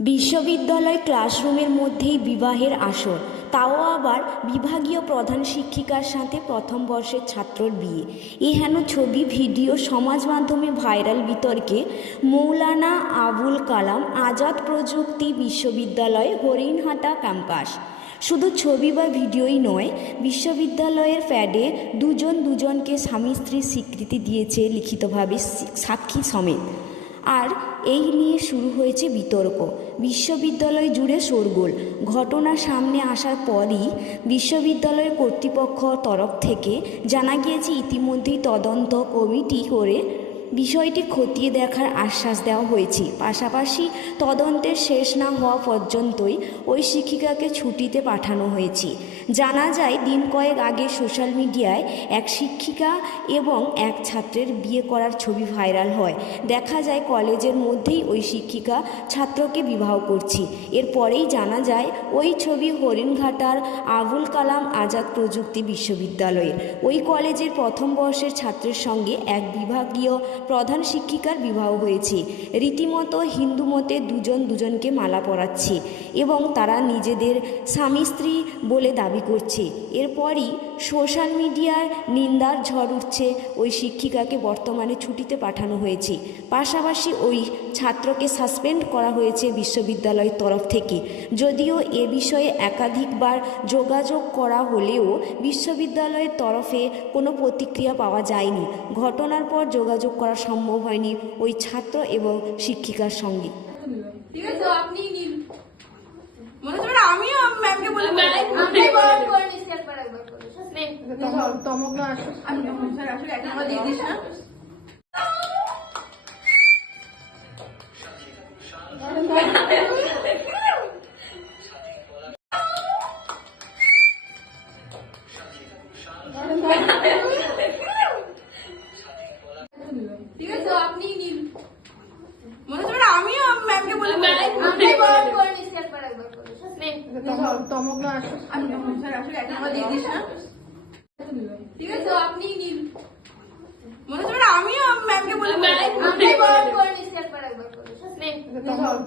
বিশ্ববিদ্যালয় ক্লাসরুমের মধ্যেই বিবাহের আসর। তাও আবার বিভাগীয় প্রধান শিক্ষিকার সাথে প্রথম বর্ষের ছাত্রর বিয়ে। এহেন ছবি, ভিডিও, সমাজ মাধ্যমে ভাইরাল বিতর্কে মৌলানা আবুল কালাম আজাদ প্রযুক্তি বিশ্ববিদ্যালয় হরিণহাটা ক্যাম্পাস। শুধু ছবি বা ভিডিওই নয়, বিশ্ববিদ্যালয়ের প্যাডে দুজন দুজনকে স্বামী স্ত্রীর স্বীকৃতি দিয়েছে লিখিতভাবে সাক্ষী সমেত। আর এই নিয়ে শুরু হয়েছে বিতর্ক। বিশ্ববিদ্যালয় জুড়ে শোরগোল। ঘটনা সামনে আসার পরই বিশ্ববিদ্যালয় কর্তৃপক্ষ তরফ থেকে জানা গিয়েছে, ইতিমধ্যেই তদন্ত কমিটি করে বিষয়টি খতিয়ে দেখার আশ্বাস দেওয়া হয়েছে। পাশাপাশি তদন্তের শেষ না হওয়া পর্যন্তই ওই শিক্ষিকাকে ছুটিতে পাঠানো হয়েছে। জানা যায়, দিন কয়েক আগে সোশ্যাল মিডিয়ায় এক শিক্ষিকা এবং এক ছাত্রের বিয়ে করার ছবি ভাইরাল হয়। দেখা যায়, কলেজের মধ্যেই ওই শিক্ষিকা ছাত্রকে বিবাহ করছে। এরপরেই জানা যায়, ওই ছবি হরিণঘাটার আবুল কালাম আজাদ প্রযুক্তি বিশ্ববিদ্যালয়ের। ওই কলেজের প্রথম বর্ষের ছাত্রের সঙ্গে এক বিভাগীয় প্রধান শিক্ষিকার বিবাহ হয়েছে। রীতিমতো হিন্দু মতে দুজন দুজনকে মালা পরাচ্ছে এবং তারা নিজেদের স্বামী স্ত্রী বলে দাবি করছে। এরপরই সোশ্যাল মিডিয়ার নিন্দার ঝড় উঠছে। ওই শিক্ষিকাকে বর্তমানে ছুটিতে পাঠানো হয়েছে। পাশাপাশি ওই ছাত্রকে সাসপেন্ড করা হয়েছে বিশ্ববিদ্যালয়ের তরফ থেকে। যদিও এ বিষয়ে একাধিকবার যোগাযোগ করা হলেও বিশ্ববিদ্যালয়ের তরফে কোনো প্রতিক্রিয়া পাওয়া যায়নি। ঘটনার পর যোগাযোগ করা সম্ভব হয়নি ওই ছাত্র এবং শিক্ষিকার সঙ্গে। ঠিক আছে আপনি আমিও ম্যামকে বলে আমি করে নিচ্ছি একবার একবার করে। তমক আসলে না বলে আমি বরং করে নিচ্ছি একবার একবার করে নে। তমক না আমি স্যার আসলে এক নম্বর দিয়ে দিস না ঠিক আছে আপনি নিন। মনে হচ্ছে আমিও ম্যামকে বলে আমি বরং করে নিচ্ছি একবার একবার করে নে।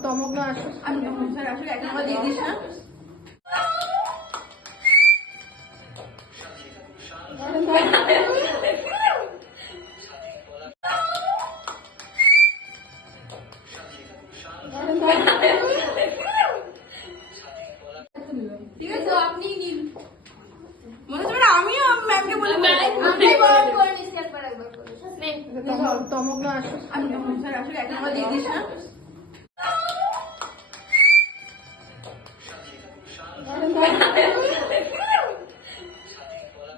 তমক না। আসুক আমি স্যার আসলে এক নম্বর দিয়ে দিস না ঠিক আছে আপনি নিন মনে হচ্ছে আমিও ম্যামকে বলে। তমক আসলে এক নম্বর দিয়ে দিস না